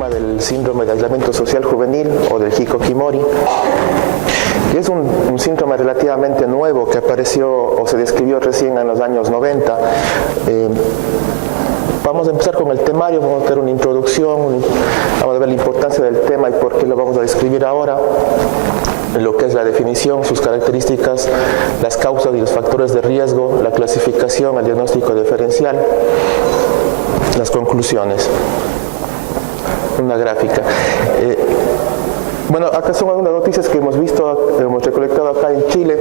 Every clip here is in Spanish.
tema del síndrome de aislamiento social juvenil o del hikikomori, que es un síndrome relativamente nuevo que apareció o se describió recién en los años 90. Vamos a empezar con el temario, vamos a tener una introducción, vamos a ver la importancia del tema y por qué lo vamos a describir ahora, lo que es la definición, sus características, las causas y los factores de riesgo, la clasificación, el diagnóstico diferencial, las conclusiones. Una gráfica. Bueno, acá son algunas noticias que hemos visto, hemos recolectado acá en Chile,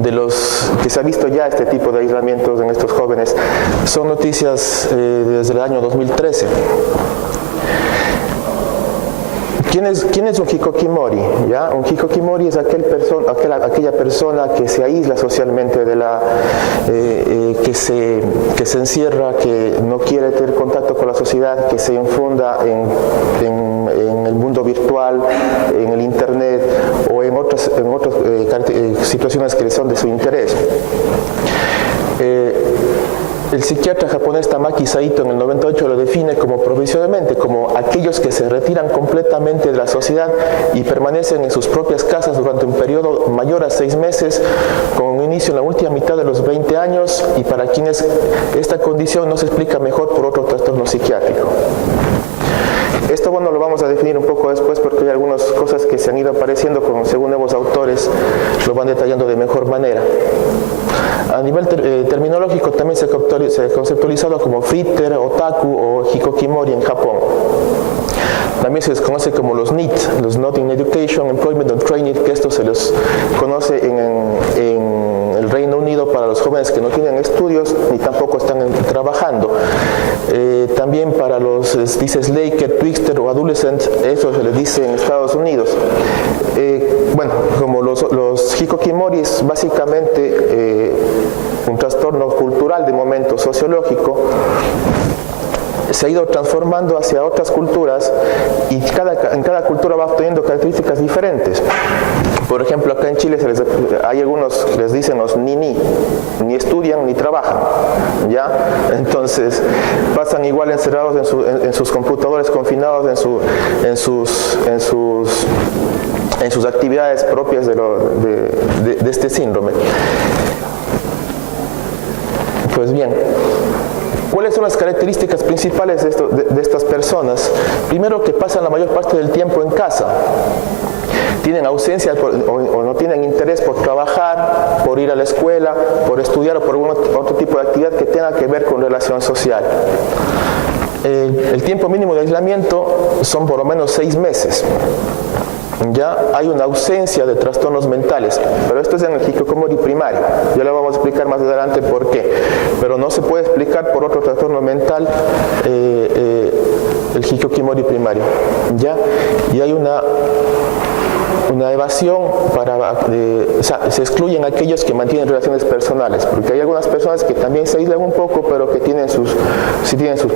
de los que se ha visto ya este tipo de aislamientos en estos jóvenes. Son noticias desde el año 2013. ¿Quién es un hikikomori? ¿Ya? Un hikikomori es aquella persona que se aísla socialmente, que se encierra, que no quiere tener contacto con la sociedad, que se infunda en el mundo virtual, en el internet o en otras situaciones que son de su interés. El psiquiatra japonés Tamaki Saito en el 98 lo define provisionalmente como aquellos que se retiran completamente de la sociedad y permanecen en sus propias casas durante un periodo mayor a 6 meses, con un inicio en la última mitad de los 20 años, y para quienes esta condición no se explica mejor por otro trastorno psiquiátrico. Esto, bueno, lo vamos a definir un poco después porque hay algunas cosas que se han ido apareciendo, según nuevos autores lo van detallando de mejor manera. A nivel terminológico también se ha conceptualizado como fritter, otaku o hikikomori en Japón. También se les conoce como los NEET, los Not in Education, Employment or Training, que esto se les conoce en el Reino Unido para los jóvenes que no tienen estudios ni tampoco están trabajando. También para los, dice Slaker, Twixter o Adolescent, eso se les dice en Estados Unidos. Bueno, como los hikikomori es básicamente un trastorno cultural de momento sociológico, se ha ido transformando hacia otras culturas y en cada cultura va obteniendo características diferentes. Por ejemplo, acá en Chile hay algunos que les dicen los ni estudian ni trabajan, ¿ya? Entonces pasan igual encerrados en sus computadores, confinados en sus actividades propias de este síndrome. Pues bien, ¿cuáles son las características principales de estas personas? Primero, que pasan la mayor parte del tiempo en casa. Tienen ausencia o no tienen interés por trabajar, por ir a la escuela, por estudiar o por algún otro tipo de actividad que tenga que ver con relación social. El tiempo mínimo de aislamiento son por lo menos 6 meses. Ya hay una ausencia de trastornos mentales, pero esto es en el hikikomori primario. Ya lo vamos a explicar más adelante por qué. Pero no se puede explicar por otro trastorno mental el hikikomori primario. ¿Ya? Y hay una evasión o sea, se excluyen aquellos que mantienen relaciones personales, porque hay algunas personas que también se aíslan un poco, pero que tienen sus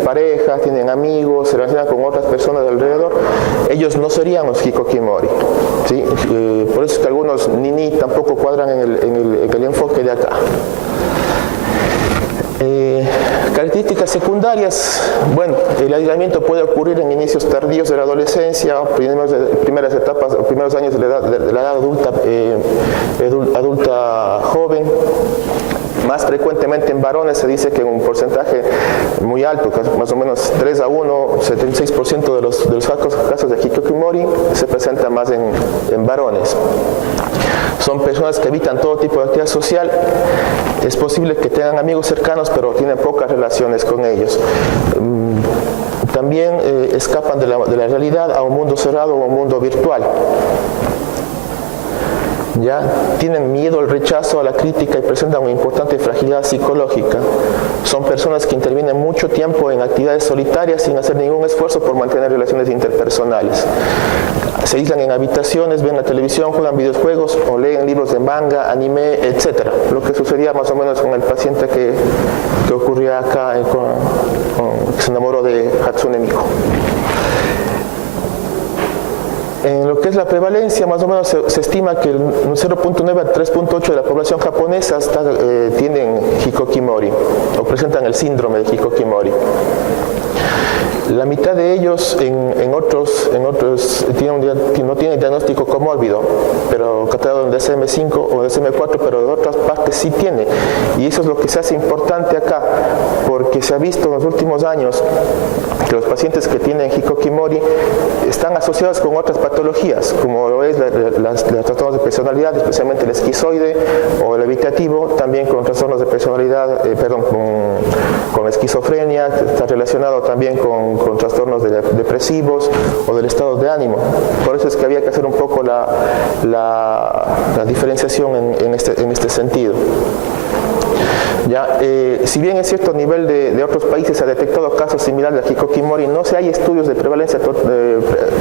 parejas, tienen amigos, se relacionan con otras personas alrededor. Ellos no serían los hikikomori, ¿sí? Por eso es que algunos ni tampoco cuadran en el enfoque de acá. Características secundarias, bueno, el aislamiento puede ocurrir en inicios tardíos de la adolescencia, primeras etapas o primeros años de la edad adulta joven. Más frecuentemente en varones se dice que en un porcentaje muy alto, más o menos 3-1, 76% de los casos de hikikomori se presentan más en varones. Son personas que evitan todo tipo de actividad social. Es posible que tengan amigos cercanos, pero tienen pocas relaciones con ellos. También escapan de la realidad a un mundo cerrado o a un mundo virtual. ¿Ya? Tienen miedo al rechazo, a la crítica y presentan una importante fragilidad psicológica. Son personas que intervienen mucho tiempo en actividades solitarias sin hacer ningún esfuerzo por mantener relaciones interpersonales. Se aíslan en habitaciones, ven la televisión, juegan videojuegos o leen libros de manga, anime, etc. Lo que sucedía más o menos con el paciente que ocurría acá, que se enamoró de Hatsune Miku. En lo que es la prevalencia, más o menos se estima que el 0.9 a 3.8 de la población japonesa tienen hikikomori o presentan el síndrome de hikikomori. La mitad de ellos en otros no tienen diagnóstico comórbido, pero catalogado en DSM-5 o DSM-4, pero de otras partes sí tiene. Y eso es lo que se hace importante acá, porque se ha visto en los últimos años que los pacientes que tienen hikikomori están asociados con otras patologías, como lo es los trastornos de personalidad, especialmente el esquizoide o el evitativo, también con trastornos de personalidad, con esquizofrenia, está relacionado también con trastornos depresivos o del estado de ánimo. Por eso es que había que hacer un poco la diferenciación en este sentido. Ya, si bien es cierto a nivel de otros países se ha detectado casos similares a hikikomori, no hay estudios de prevalencia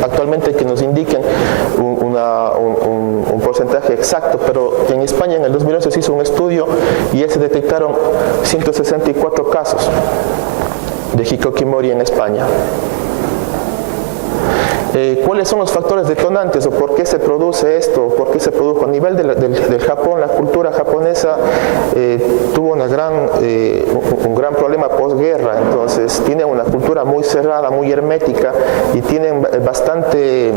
actualmente que nos indiquen un porcentaje exacto, pero en España en el 2011 se hizo un estudio y ya se detectaron 164 casos de hikikomori en España. ¿Cuáles son los factores detonantes o por qué se produce esto? ¿Por qué se produjo? A nivel del Japón, la cultura japonesa tuvo un gran problema posguerra, entonces tiene una cultura muy cerrada, muy hermética y tienen bastante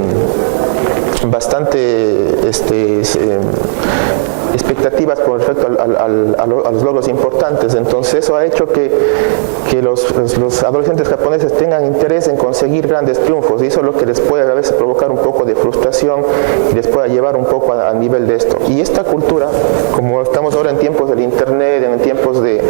expectativas con respecto a los logros importantes. Entonces eso ha hecho que los adolescentes japoneses tengan interés en conseguir grandes triunfos, y eso es lo que les puede a veces provocar un poco de frustración y les puede llevar un poco a nivel de esto. Y esta cultura, como estamos ahora en tiempos del internet, en tiempos de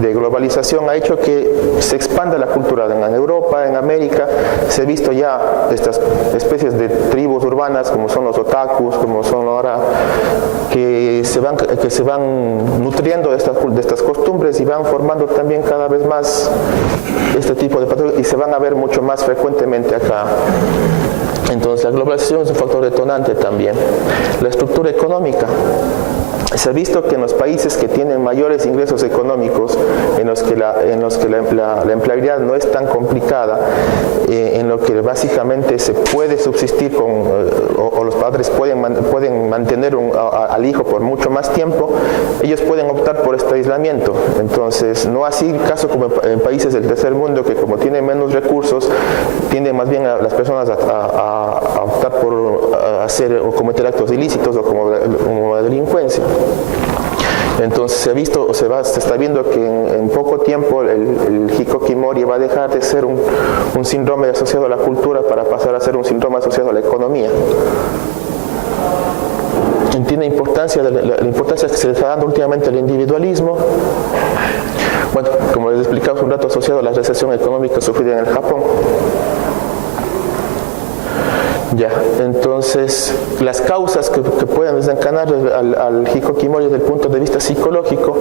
globalización, ha hecho que se expanda la cultura. En Europa, en América, se ha visto ya estas especies de tribus urbanas como son los otakus, como son ahora, que se van nutriendo de estas costumbres y van formando también cada vez más este tipo de patologías y se van a ver mucho más frecuentemente acá. Entonces la globalización es un factor detonante también. La estructura económica. Se ha visto que en los países que tienen mayores ingresos económicos, en los que la empleabilidad no es tan complicada, en lo que básicamente se puede subsistir o los padres pueden mantener al hijo por mucho más tiempo, ellos pueden optar por este aislamiento. Entonces, no así el caso como en países del tercer mundo, que como tienen menos recursos, tienden más bien a las personas a optar por hacer o cometer actos ilícitos o como la delincuencia. Entonces se está viendo que en poco tiempo el hikikomori va a dejar de ser un síndrome asociado a la cultura para pasar a ser un síndrome asociado a la economía. Tiene importancia, la importancia que se le está dando últimamente al individualismo. Bueno, como les explicaba hace un rato, asociado a la recesión económica sufrida en el Japón. Ya, entonces las causas que pueden desencadenar al hikikomori desde el punto de vista psicológico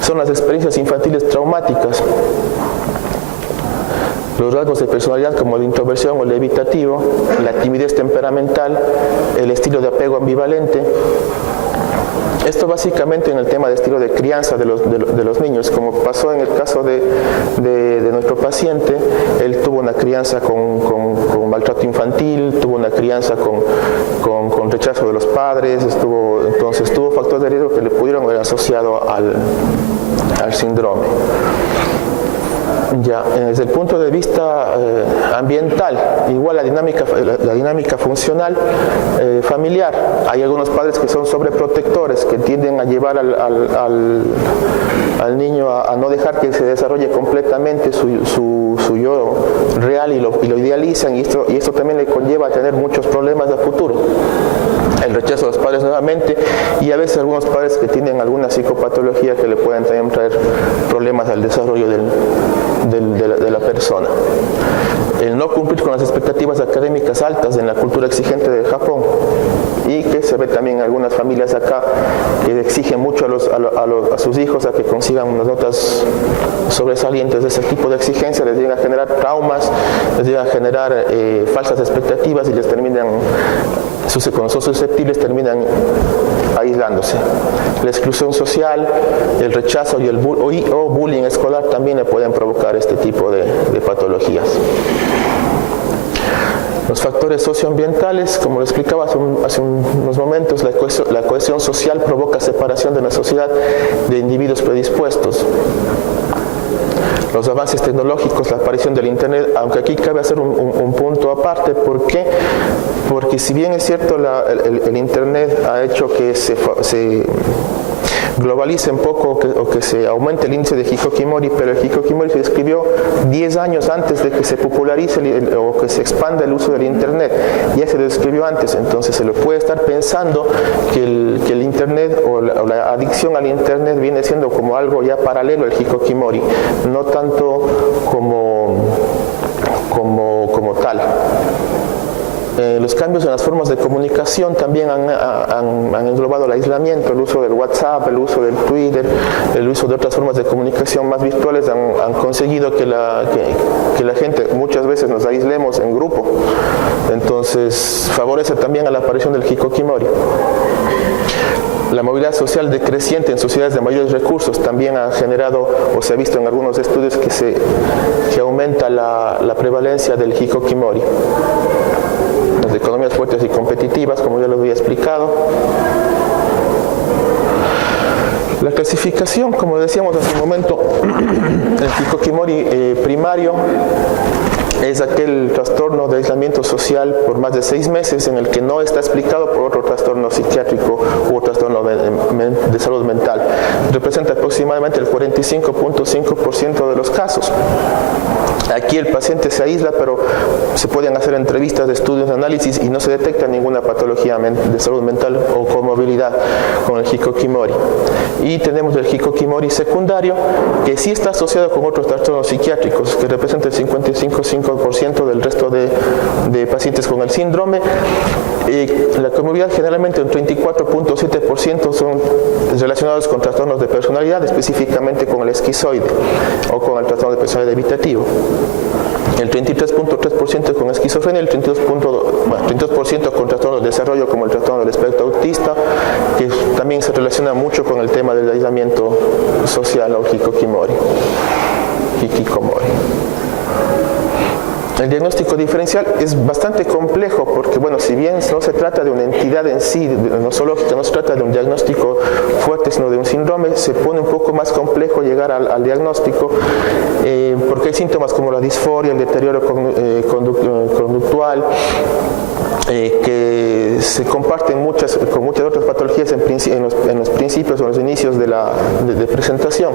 son las experiencias infantiles traumáticas, los rasgos de personalidad como la introversión o el evitativo, la timidez temperamental, el estilo de apego ambivalente. Esto básicamente en el tema de estilo de crianza de los niños, como pasó en el caso de nuestro paciente. Él tuvo una crianza con maltrato infantil, tuvo una crianza con rechazo de los padres, entonces tuvo factores de riesgo que le pudieron haber asociado al síndrome. Ya, desde el punto de vista ambiental, igual la dinámica funcional familiar. Hay algunos padres que son sobreprotectores, que tienden a llevar al niño a no dejar que se desarrolle completamente su yo real y lo idealizan, y esto también le conlleva a tener muchos problemas de futuro. El rechazo de los padres nuevamente, y a veces algunos padres que tienen alguna psicopatología que le pueden también traer problemas al desarrollo de la persona. El no cumplir con las expectativas académicas altas en la cultura exigente de Japón, y que se ve también en algunas familias acá que exigen mucho a sus hijos a que consigan unas notas sobresalientes. De ese tipo de exigencia les llega a generar traumas, les llega a generar falsas expectativas y les terminan, cuando son susceptibles, terminan aislándose. La exclusión social, el rechazo o bullying escolar también le pueden provocar este tipo de patologías. Los factores socioambientales, como lo explicaba hace unos momentos, la cohesión social provoca separación de la sociedad de individuos predispuestos. los avances tecnológicos, la aparición del Internet, aunque aquí cabe hacer un punto aparte. ¿Por qué? Porque si bien es cierto el Internet ha hecho que se globalice un poco o que se aumente el índice de hikikomori, pero el hikikomori se describió 10 años antes de que se popularice o que se expanda el uso del Internet. Ya se lo describió antes, entonces se lo puede estar pensando que el Internet o la adicción al Internet viene siendo como algo ya paralelo al hikikomori, no tanto como tal. Los cambios en las formas de comunicación también han englobado el aislamiento, el uso del WhatsApp, el uso del Twitter, el uso de otras formas de comunicación más virtuales han conseguido que la gente muchas veces nos aislemos en grupo. Entonces favorece también a la aparición del hikikomori. La movilidad social decreciente en sociedades de mayores recursos también ha generado, o se ha visto en algunos estudios, que aumenta la prevalencia del hikikomori. Las economías fuertes y competitivas, como ya lo había explicado. La clasificación, como decíamos hace un momento, el hikikomori primario es aquel trastorno de aislamiento social por más de 6 meses en el que no está explicado por otro trastorno psiquiátrico u trastorno de salud mental. Representa aproximadamente el 45.5% de los casos. Aquí el paciente se aísla, pero se pueden hacer entrevistas, de estudios, de análisis y no se detecta ninguna patología de salud mental o comorbilidad con el hikikomori. Y tenemos el hikikomori secundario, que sí está asociado con otros trastornos psiquiátricos, que representa el 55% del resto de pacientes con el síndrome. La comorbilidad, generalmente un 34.7% son relacionados con trastornos de personalidad, específicamente con el esquizoide o con el trastorno de personalidad evitativo. El 33.3% con esquizofrenia, el 32% con trastornos de desarrollo como el trastorno del espectro autista, que también se relaciona mucho con el tema del aislamiento social o hikikomori. El diagnóstico diferencial es bastante complejo porque, bueno, si bien no se trata de una entidad en sí, nosológica, no se trata de un diagnóstico fuerte, sino de un síndrome, se pone un poco más complejo llegar al diagnóstico porque hay síntomas como la disforia, el deterioro conductual, que se comparten con muchas otras patologías en los principios o en los inicios de presentación.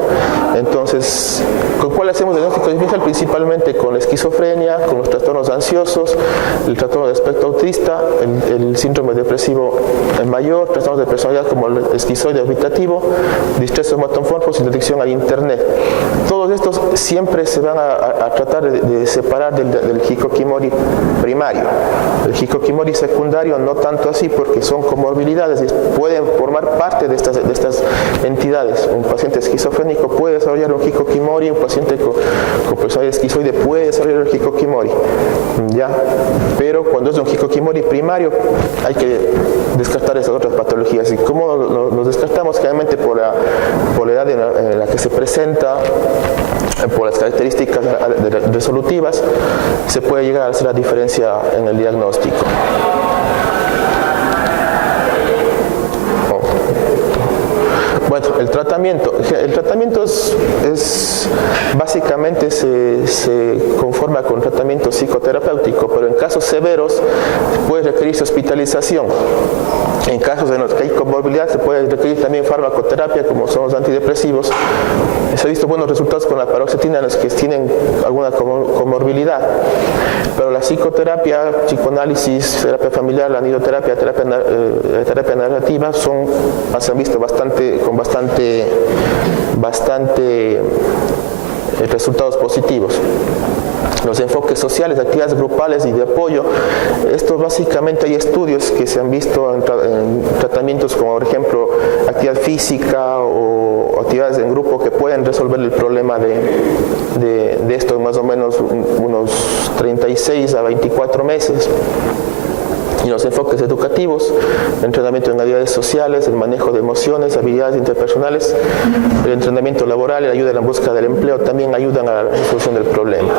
Entonces, ¿con cuál hacemos el diagnóstico diferencial? Principalmente con la esquizofrenia, con los trastornos ansiosos, el trastorno de espectro autista, el síndrome depresivo mayor, trastornos de personalidad como el esquizoide evitativo, distrés somatomorfos y la adicción al Internet. Todos estos siempre se van a tratar de separar del hikikomori primario. El hikikomori secundario no tanto así, porque son comorbilidades y pueden formar parte de estas entidades. Un paciente esquizofrénico puede desarrollar un hikikomori, un paciente con personalidad esquizoide puede desarrollar un hikikomori, ¿ya? Pero cuando es un hikikomori primario hay que descartar esas otras patologías. ¿Y cómo los descartamos? Generalmente por la edad en la que se presenta, por las características resolutivas, se puede llegar a hacer la diferencia en el diagnóstico. Bueno, el tratamiento es básicamente se conforma con tratamiento psicoterapéutico, pero en casos severos puede requerirse hospitalización. En casos en los que hay comorbilidad se puede requerir también farmacoterapia, como son los antidepresivos. Se ha visto buenos resultados con la paroxetina en los que tienen alguna comorbilidad. Pero la psicoterapia, psicoanálisis, terapia familiar, la nidoterapia, terapia narrativa se han visto con bastante resultados positivos. Los enfoques sociales, actividades grupales y de apoyo, esto básicamente hay estudios que se han visto en tratamientos como, por ejemplo, actividad física o actividades en grupo que pueden resolver el problema de esto en más o menos unos 36 a 24 meses. Y los enfoques educativos, entrenamiento en habilidades sociales, el manejo de emociones, habilidades interpersonales, el entrenamiento laboral y la ayuda en la búsqueda del empleo también ayudan a la resolución del problema.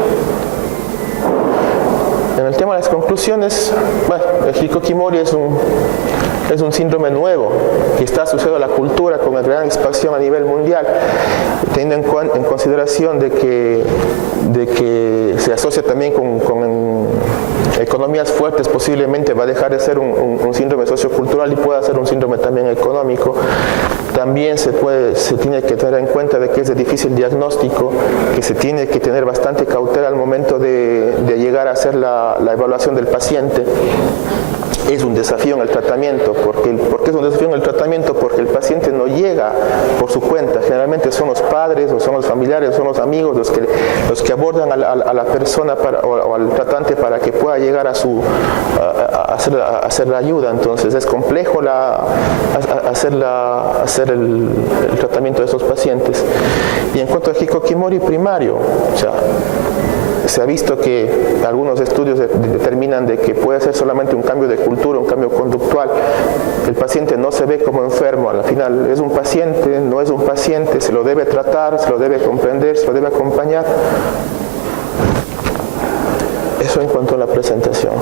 En el tema de las conclusiones, bueno, el hikikomori es un síndrome nuevo que está asociado a la cultura con una gran expansión a nivel mundial, teniendo en consideración de que se asocia también con economías fuertes. Posiblemente va a dejar de ser un síndrome sociocultural y pueda ser un síndrome también económico. También se tiene que tener en cuenta de que es de difícil diagnóstico, que se tiene que tener bastante cautela al momento de llegar a hacer la evaluación del paciente. Es un desafío en el tratamiento. ¿Por qué es un desafío en el tratamiento? Porque el paciente no llega por su cuenta. Generalmente son los padres, o son los familiares, o son los amigos los que abordan a la persona o al tratante para que pueda llegar a hacer la ayuda. Entonces es complejo hacer el tratamiento de esos pacientes. Y en cuanto al hikikomori primario, o sea, se ha visto que algunos estudios determinan de que puede ser solamente un cambio de cultura, un cambio conductual. El paciente no se ve como enfermo, al final es un paciente, no es un paciente, se lo debe tratar, se lo debe comprender, se lo debe acompañar. Eso en cuanto a la presentación.